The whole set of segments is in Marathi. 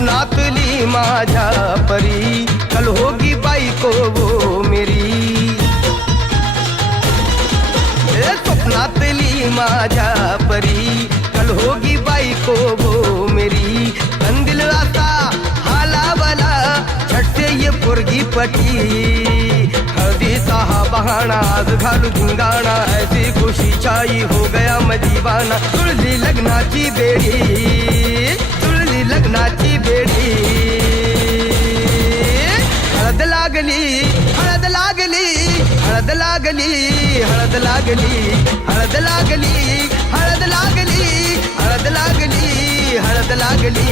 स्वप्नातली माझ्या परी कल होगी बाईको वो मेरी। स्वप्नातली माझ्या परी कल होगी बाईको वो मेरी। कंदिल आता हालावला झट से ये पुरगी पटी। हल्दी सा बहाना आज घालू धिंगाणा ऐसी खुशी छाई हो गया मैं दीवाना। तुळली लग्नाची बेडी तुळली लग्नाची बेडी। हळद लागली हळद लागली हळद लागली हळद लागली हळद लागली हळद लागली हळद लागली हळद लागली।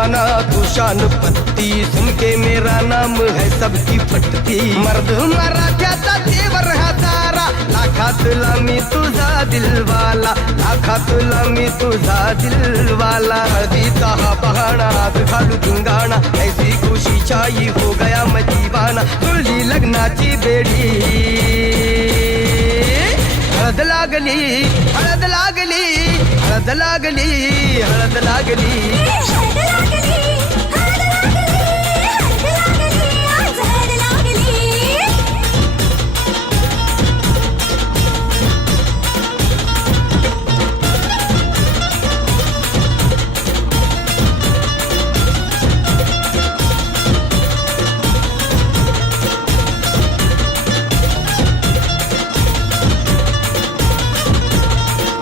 दीवाना तू शान पत्ती, सुन के मेरा नाम है सबकी फटती. मर्द मराठ्याचा देवर हा तारा, लाखातला मी तुझा दिलवाला, लाखातला मी तुझा दिलवाला. हळदीचा हा बहाणा हात घालू धिंगाणा, ऐसी खुशी छाई हो गया मैं दीवाना. जुळली लग्नाची बेडी, हळद लागली हळद लागली हळद लागली हळद लागली.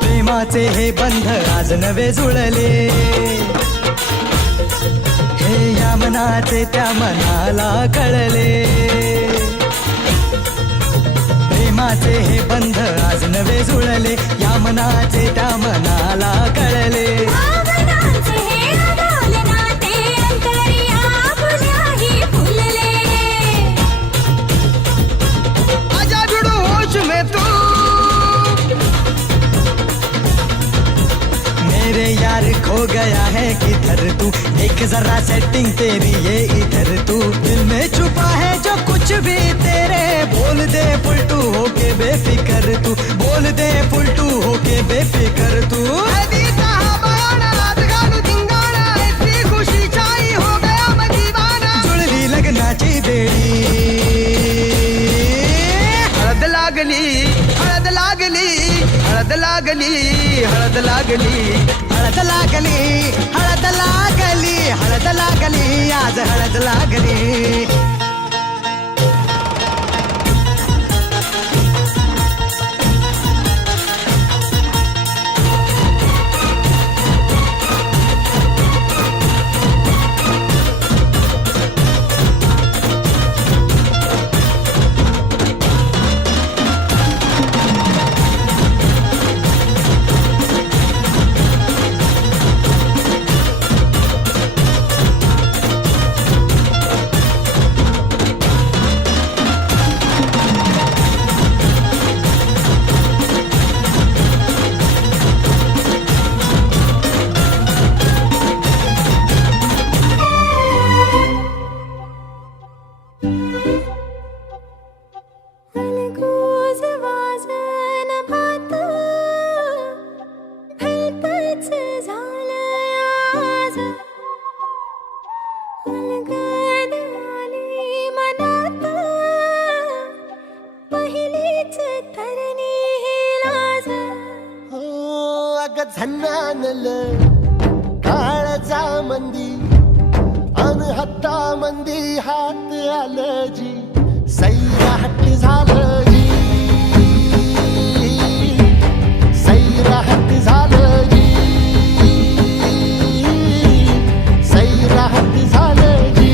प्रेमाचे हे बंध आज नवे जुळले, हे या मनाचे त्या मनाला कळले. प्रेमाचे हे बंध आज नवे जुळले, या मनाचे त्या मनाला कळले. आजा जुड़ो होश में तू, मेरे यार खो गया है किधर तू, एक जरा सेटिंग तेरी ये इधर तू. दिल में छुपा है जो कुछ भी तेरे, बोल दे फुलटू होके बेफिकर तू, बोल दे फुलटू होके बेफिकर तू. हळदीचा हा बहाणा हात घालू धिंगाणा, ऐसी खुशी छाई हो गया मैं दीवाना. जुळली लग्नाची बेडी, हळद लागली हळद लागली हळद लागली हळद लागली. हळद लागली हळद लागली हळद लागली, आज हळद लागली. झन्नानल काळजा मंदी अन हत्ता मंदी हात आलं जी, सैरा हट्ट झालं जी, सैरा हट्ट झालं जी, सैरा हट्ट झालं जी.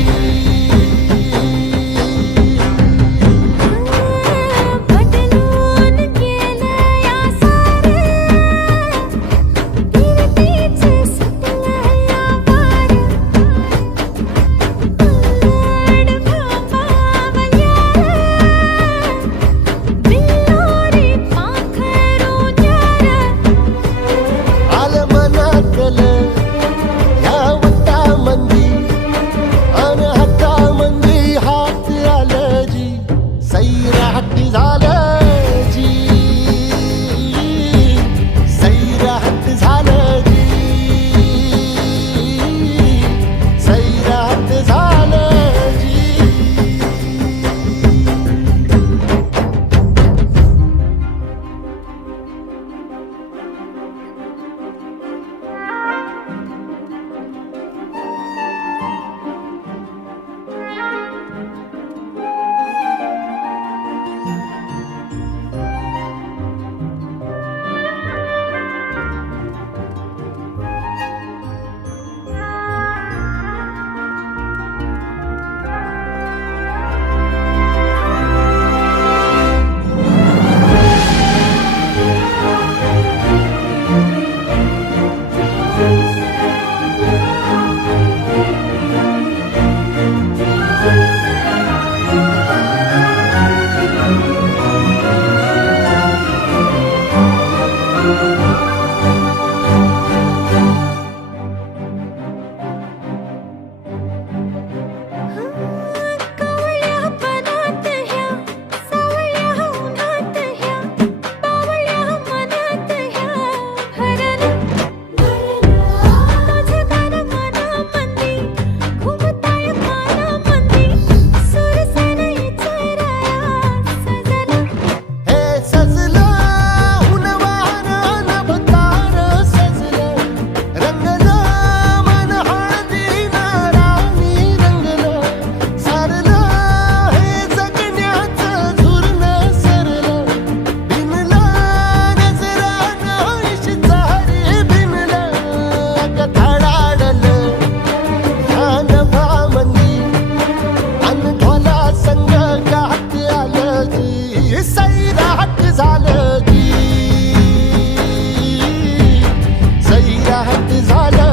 सैराट झालं